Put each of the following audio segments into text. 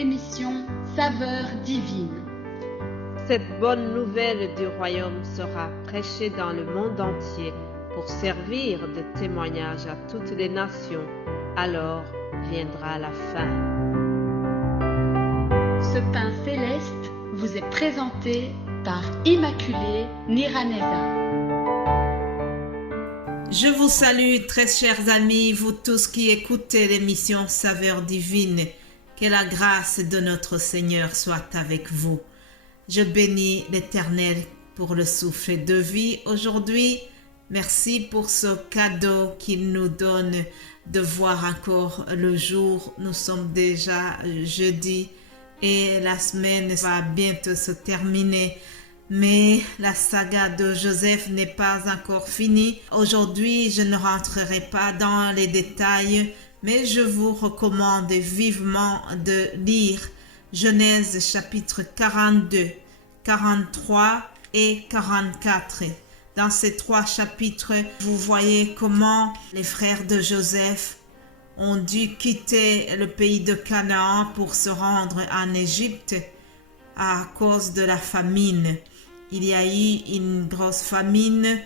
l'émission Saveur divine. Cette bonne nouvelle du royaume sera prêchée dans le monde entier pour servir de témoignage à toutes les nations. Alors viendra la fin. Ce pain céleste vous est présenté par Immaculée Niraneza. Je vous salue, très chers amis, vous tous qui écoutez l'émission Saveur divine. Que la grâce de notre Seigneur soit avec vous. Je bénis l'Éternel pour le souffle de vie aujourd'hui. Merci pour ce cadeau qu'il nous donne de voir encore le jour. Nous sommes déjà jeudi et la semaine va bientôt se terminer. Mais la saga de Joseph n'est pas encore finie. Aujourd'hui, je ne rentrerai pas dans les détails, mais je vous recommande vivement de lire Genèse chapitre 42, 43 et 44. Dans ces trois chapitres, vous voyez comment les frères de Joseph ont dû quitter le pays de Canaan pour se rendre en Égypte à cause de la famine. Il y a eu une grosse famine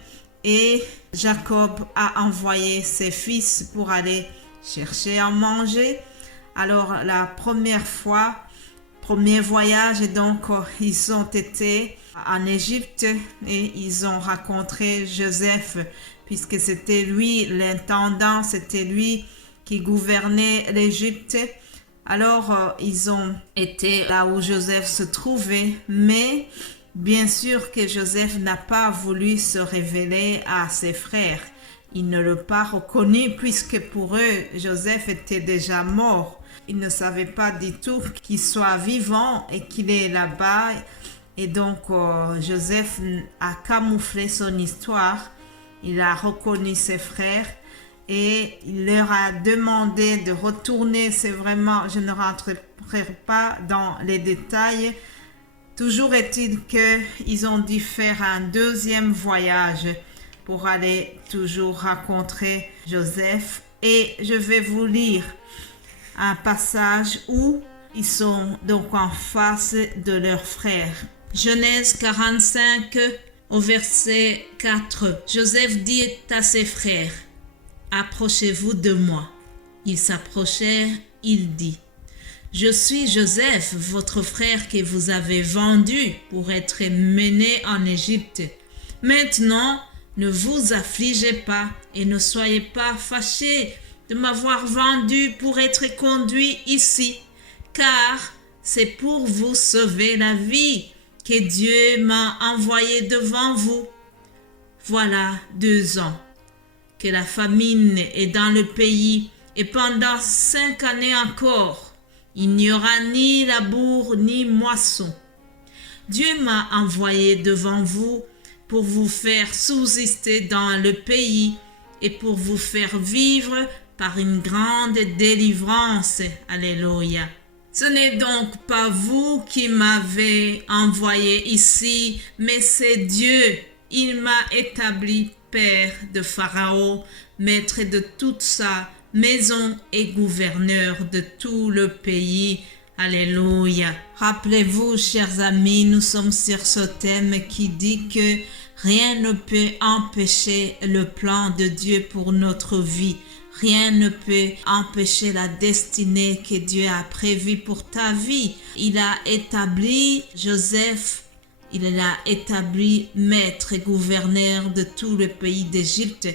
et Jacob a envoyé ses fils pour aller chercher à manger. Alors la premier voyage, donc ils ont été en Égypte et ils ont rencontré Joseph puisque c'était lui l'intendant, c'était lui qui gouvernait l'Égypte. Alors ils ont été là où Joseph se trouvait, mais bien sûr que Joseph n'a pas voulu se révéler à ses frères. Ils ne l'ont pas reconnu puisque pour eux, Joseph était déjà mort. Ils ne savaient pas du tout qu'il soit vivant et qu'il est là-bas. Et donc, Joseph a camouflé son histoire. Il a reconnu ses frères et il leur a demandé de retourner. C'est vraiment, je ne rentrerai pas dans les détails. Toujours est-il qu'ils ont dû faire un deuxième voyage pour aller toujours rencontrer Joseph. Et je vais vous lire un passage où ils sont donc en face de leurs frères. Genèse 45 au verset 4. Joseph dit à ses frères, « Approchez-vous de moi. » Ils s'approchèrent, il dit, « Je suis Joseph, votre frère que vous avez vendu pour être mené en Égypte. Maintenant, ne vous affligez pas et ne soyez pas fâchés de m'avoir vendu pour être conduit ici, car c'est pour vous sauver la vie que Dieu m'a envoyé devant vous. Voilà 2 ans que la famine est dans le pays et pendant 5 années encore, il n'y aura ni labour ni moisson. Dieu m'a envoyé devant vous pour vous faire subsister dans le pays et pour vous faire vivre par une grande délivrance. Alléluia. Ce n'est donc pas vous qui m'avez envoyé ici, mais c'est Dieu. Il m'a établi père de Pharaon, maître de toute sa maison et gouverneur de tout le pays. Alléluia. Rappelez-vous, chers amis, nous sommes sur ce thème qui dit que rien ne peut empêcher le plan de Dieu pour notre vie. Rien ne peut empêcher la destinée que Dieu a prévue pour ta vie. Il a établi Joseph, il l'a établi maître et gouverneur de tout le pays d'Égypte.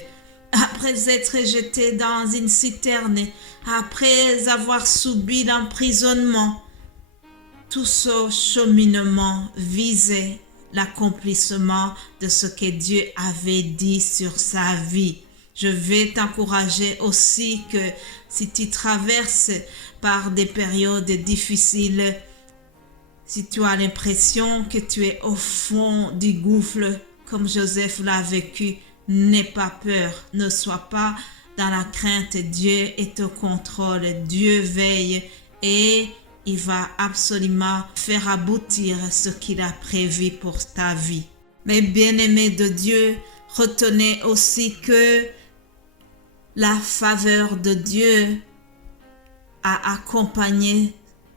Après être jeté dans une citerne, après avoir subi l'emprisonnement, tout ce cheminement visait l'accomplissement de ce que Dieu avait dit sur sa vie. Je vais t'encourager aussi que si tu traverses par des périodes difficiles, si tu as l'impression que tu es au fond du gouffre, comme Joseph l'a vécu, n'aie pas peur, ne sois pas dans la crainte. Dieu est au contrôle, Dieu veille et il va absolument faire aboutir ce qu'il a prévu pour ta vie. Mais bien-aimés de Dieu, retenez aussi que la faveur de Dieu a accompagné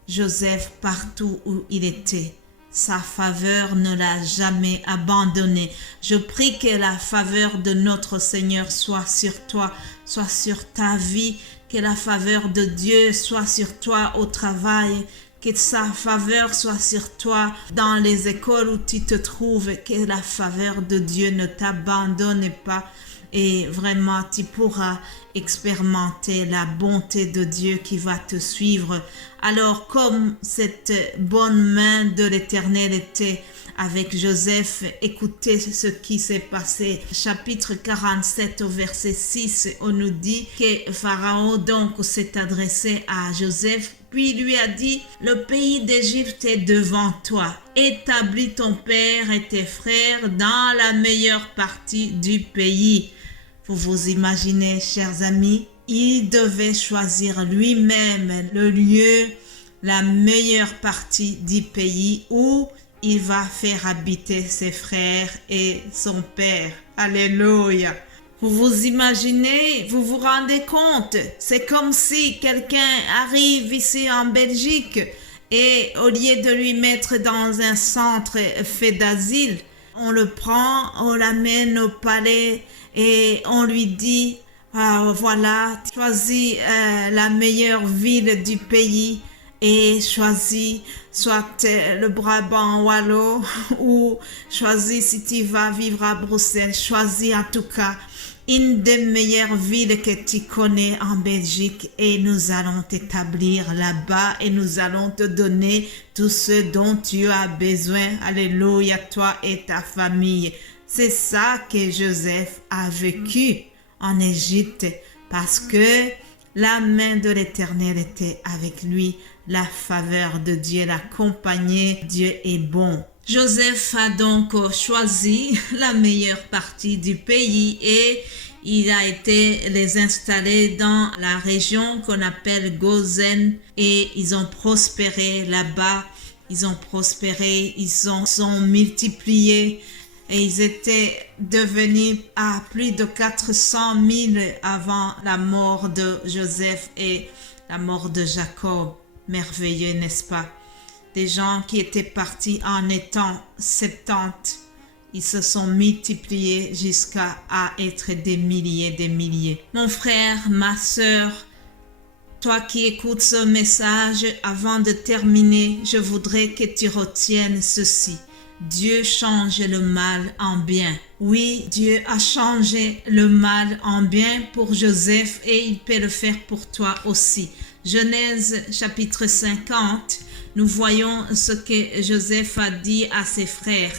Joseph partout où il était. Sa faveur ne l'a jamais abandonné. Je prie que la faveur de notre Seigneur soit sur toi, soit sur ta vie, que la faveur de Dieu soit sur toi au travail, que sa faveur soit sur toi dans les écoles où tu te trouves, que la faveur de Dieu ne t'abandonne pas et vraiment tu pourras expérimenter la bonté de Dieu qui va te suivre. Alors comme cette bonne main de l'Éternel était avec Joseph, écoutez ce qui s'est passé. Chapitre 47 au verset 6, on nous dit que Pharaon donc s'est adressé à Joseph, puis lui a dit: le pays d'Égypte est devant toi. Établis ton père et tes frères dans la meilleure partie du pays. Vous vous imaginez, chers amis, il devait choisir lui-même le lieu, la meilleure partie du pays où il va faire habiter ses frères et son père. Alléluia. Vous vous imaginez, vous vous rendez compte, c'est comme si quelqu'un arrive ici en Belgique et au lieu de lui mettre dans un centre fait d'asile, on le prend, on l'amène au palais et on lui dit: voilà, choisis la meilleure ville du pays et choisis soit le Brabant Wallon ou choisis si tu vas vivre à Bruxelles, choisis en tout cas une des meilleures villes que tu connais en Belgique et nous allons t'établir là-bas et nous allons te donner tout ce dont tu as besoin. Alléluia, toi et ta famille. C'est ça que Joseph a vécu en Égypte parce que la main de l'Éternel était avec lui, la faveur de Dieu l'accompagnait. Dieu est bon. Joseph a donc choisi la meilleure partie du pays et il a été les installer dans la région qu'on appelle Gozen et ils ont prospéré là-bas. Ils ont prospéré, ils sont multipliés et ils étaient devenus à plus de 400 000 avant la mort de Joseph et la mort de Jacob. Merveilleux, n'est-ce pas? Des gens qui étaient partis en étant 70, ils se sont multipliés jusqu'à être des milliers. Mon frère, ma sœur, toi qui écoutes ce message, avant de terminer, je voudrais que tu retiennes ceci. Dieu change le mal en bien. Oui, Dieu a changé le mal en bien pour Joseph et il peut le faire pour toi aussi. Genèse chapitre 50, nous voyons ce que Joseph a dit à ses frères.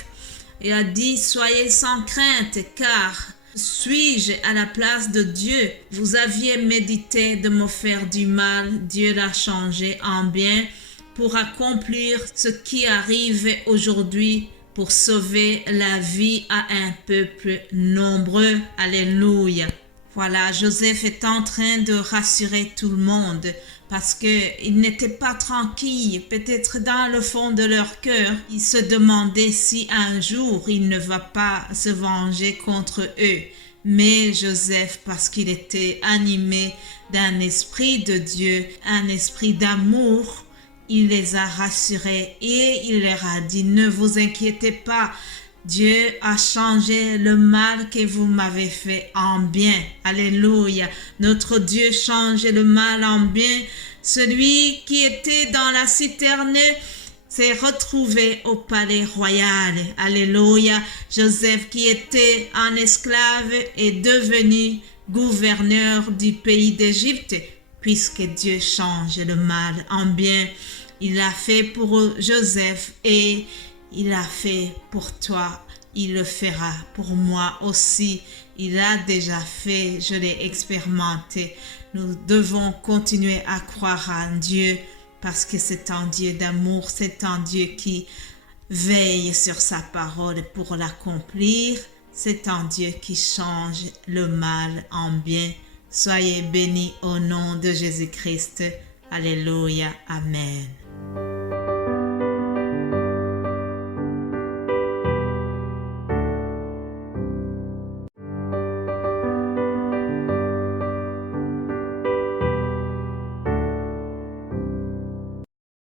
Il a dit: soyez sans crainte, car suis-je à la place de Dieu? Vous aviez médité de me faire du mal, Dieu l'a changé en bien pour accomplir ce qui arrive aujourd'hui, pour sauver la vie à un peuple nombreux. Alléluia. Voilà, Joseph est en train de rassurer tout le monde parce qu'ils n'étaient pas tranquilles. Peut-être dans le fond de leur cœur, ils se demandaient si un jour il ne va pas se venger contre eux. Mais Joseph, parce qu'il était animé d'un esprit de Dieu, un esprit d'amour, il les a rassurés et il leur a dit: ne vous inquiétez pas, Dieu a changé le mal que vous m'avez fait en bien. Alléluia. Notre Dieu change le mal en bien. Celui qui était dans la citerne s'est retrouvé au palais royal. Alléluia. Joseph qui était un esclave est devenu gouverneur du pays d'Égypte puisque Dieu change le mal en bien. Il l'a fait pour Joseph et il l'a fait pour toi, il le fera pour moi aussi. Il l'a déjà fait, je l'ai expérimenté. Nous devons continuer à croire en Dieu parce que c'est un Dieu d'amour, c'est un Dieu qui veille sur sa parole pour l'accomplir. C'est un Dieu qui change le mal en bien. Soyez bénis au nom de Jésus-Christ. Alléluia. Amen.